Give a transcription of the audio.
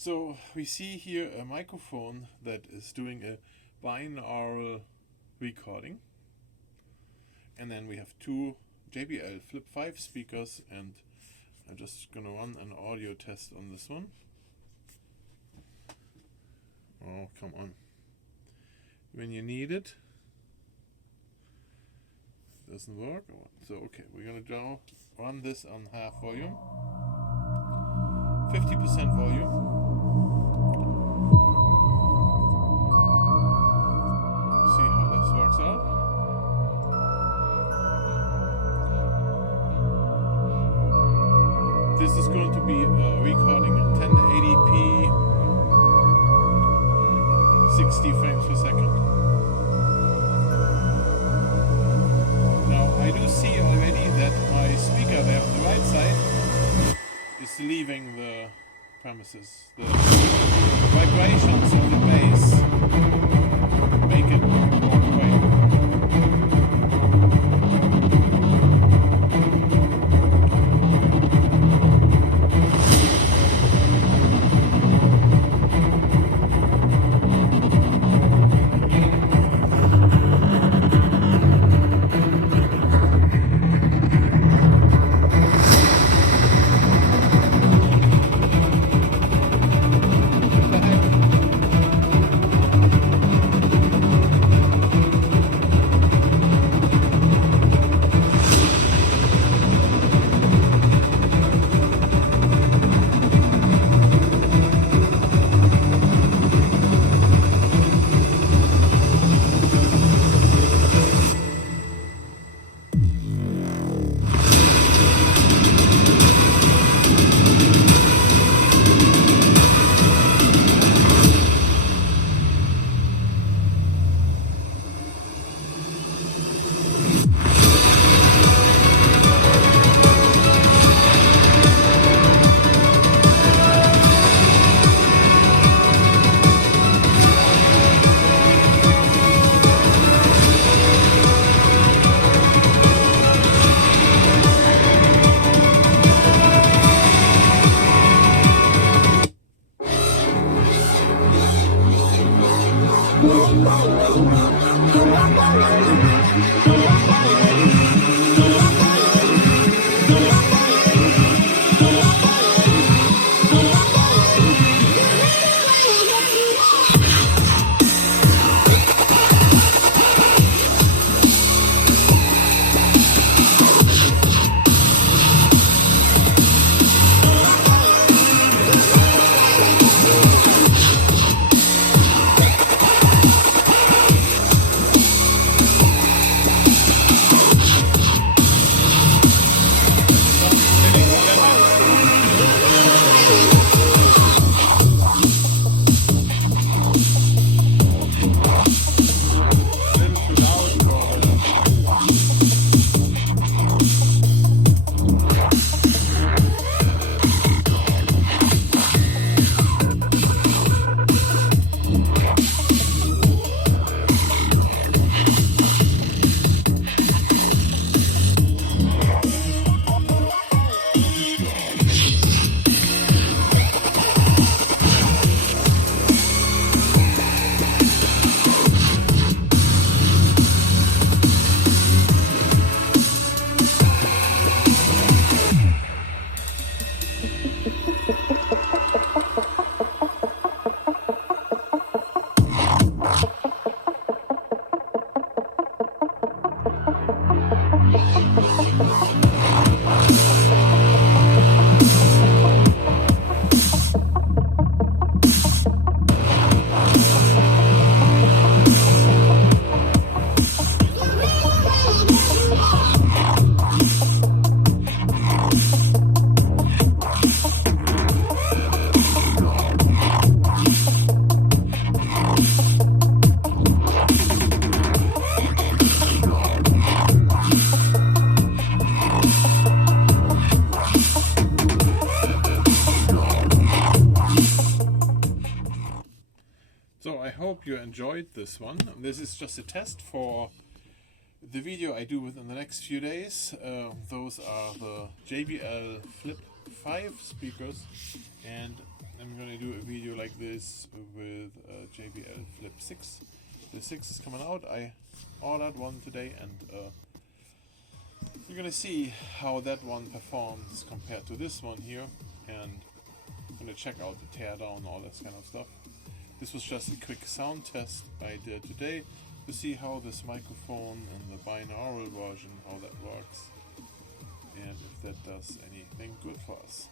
So we see here a microphone that is doing a binaural recording, and then we have two JBL Flip5 speakers, and I'm just gonna run an audio test on this one. Oh, come on. When you need it, doesn't work. So okay, we're gonna run this on half volume, 50% volume. See how this works out. This is going to be a recording in 1080p, 60 frames per second. Now I do see already that my speaker there on the right side is leaving the premises. The vibrations of the bass make it walk away. hope you enjoyed this one. This is just a test for the video I do within the next few days. Those are the JBL Flip 5 speakers, and I'm going to do a video like this with JBL Flip5. The 6 is coming out. I ordered one today, and you're gonna see how that one performs compared to this one here, and I'm gonna check out the teardown, all that kind of stuff. This was just a quick sound test I did today to see how this microphone and the binaural version, how that works, and if that does anything good for us.